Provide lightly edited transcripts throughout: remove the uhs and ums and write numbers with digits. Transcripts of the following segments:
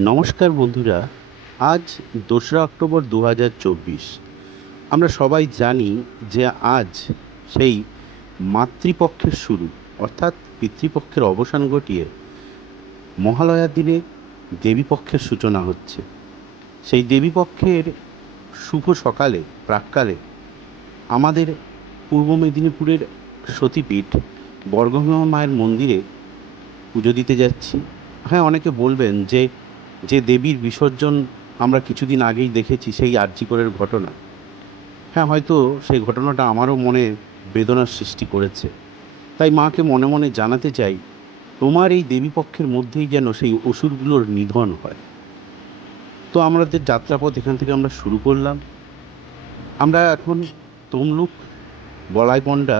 নমস্কার বন্ধুরা। আজ 2রা অক্টোবর 2024। আমরা সবাই জানি যে আজ সেই মাতৃপক্ষের শুরু, অর্থাৎ পিতৃপক্ষের অবসান ঘটিয়ে মহালয়ার দিনে দেবীপক্ষের সূচনা হচ্ছে। সেই দেবীপক্ষের শুভ সকালে, প্রাক্কালে আমাদের পূর্ব মেদিনীপুরের সতীপীঠ বর্গভীমা মায়ের মন্দিরে পুজো দিতে যাচ্ছি। হ্যাঁ, অনেকে বলবেন যে যে দেবীর বিসর্জন আমরা কিছুদিন আগেই দেখেছি, সেই আরজি করের ঘটনা। হ্যাঁ, হয়তো সেই ঘটনাটা আমারও মনে বেদনার সৃষ্টি করেছে। তাই মাকে মনে মনে জানাতে চাই, তোমার এই দেবীপক্ষের মধ্যেই যেন সেই অসুরগুলোর নিধন হয়। তো আমাদের যাত্রাপথ এখান থেকে আমরা শুরু করলাম। আমরা এখন তমলুক বলাইপন্ডা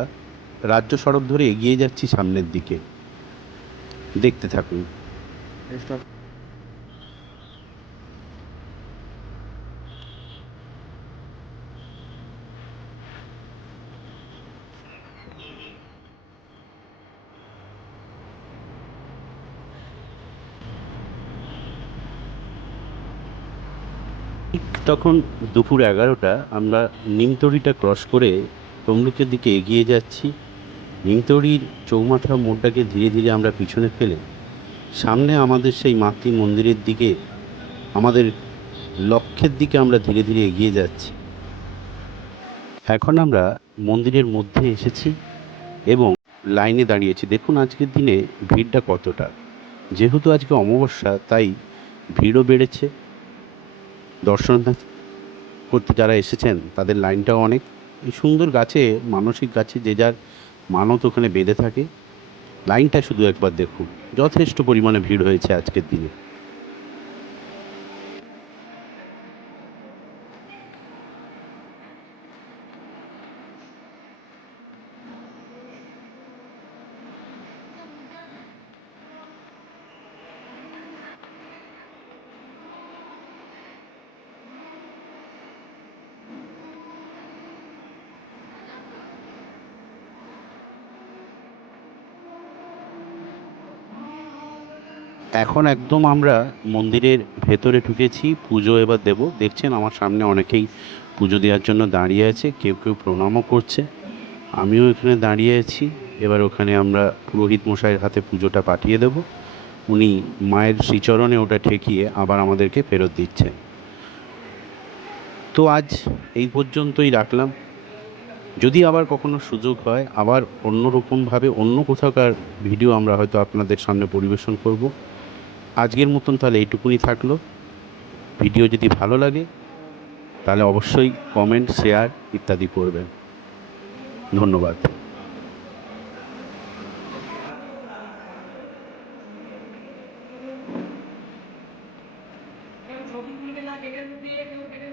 রাজ্য সড়ক ধরে এগিয়ে যাচ্ছি সামনের দিকে। দেখতে থাকুন। ঠিক তখন দুপুর 11টা। আমরা নিমতড়িটা ক্রস করে তমলুকের দিকে এগিয়ে যাচ্ছি। নিমতড়ির চৌমাথা মোড়টাকে ধীরে ধীরে আমরা পিছনে ফেলে সামনে আমাদের সেই মাতৃ মন্দিরের দিকে, আমাদের লক্ষ্যের দিকে আমরা ধীরে ধীরে এগিয়ে যাচ্ছি। এখন আমরা মন্দিরের মধ্যে এসেছি এবং লাইনে দাঁড়িয়েছি। দেখুন আজকের দিনে ভিড়টা কতটা। যেহেতু আজকে অমাবস্যা, তাই ভিড়ও বেড়েছে। দর্শন করতে যারা এসেছেন তাদের লাইনটাও অনেক। এই সুন্দর গাছে, মানসিক গাছে যে যার মানত ওখানে বেঁধে থাকে। লাইনটা শুধু একবার দেখুন, যথেষ্ট পরিমাণে ভিড় হয়েছে আজকের দিনে। এখন একদম আমরা মন্দিরের ভেতরে ঢুকেছি। পুজো এবার দেব। দেখছেন আমার সামনে অনেকেই পুজো দেওয়ার জন্য দাঁড়িয়ে আছে, কেউ কেউ প্রণামও করছে। আমিও এখানে দাঁড়িয়ে আছি। এবার ওখানে আমরা পুরোহিত মশাইয়ের হাতে পুজোটা পাঠিয়ে দেব। উনি মায়ের শ্রীচরণে ওটা ঠেকিয়ে আবার আমাদেরকে ফেরত দিচ্ছেন। তো আজ এই পর্যন্তই রাখলাম। যদি আবার কখনো সুযোগ হয়, আবার অন্য রকমভাবে অন্য কোথাকার ভিডিও আমরা হয়তো আপনাদের সামনে পরিবেশন করব। আজকের মতন তাহলে এইটুকুনি থাকলো। ভিডিও যদি ভালো লাগে তাহলে অবশ্যই কমেন্ট, শেয়ার ইত্যাদি করবেন। ধন্যবাদ। কেউ ছবি তুলবে না, কেটে দিয়ে কেউ কেটে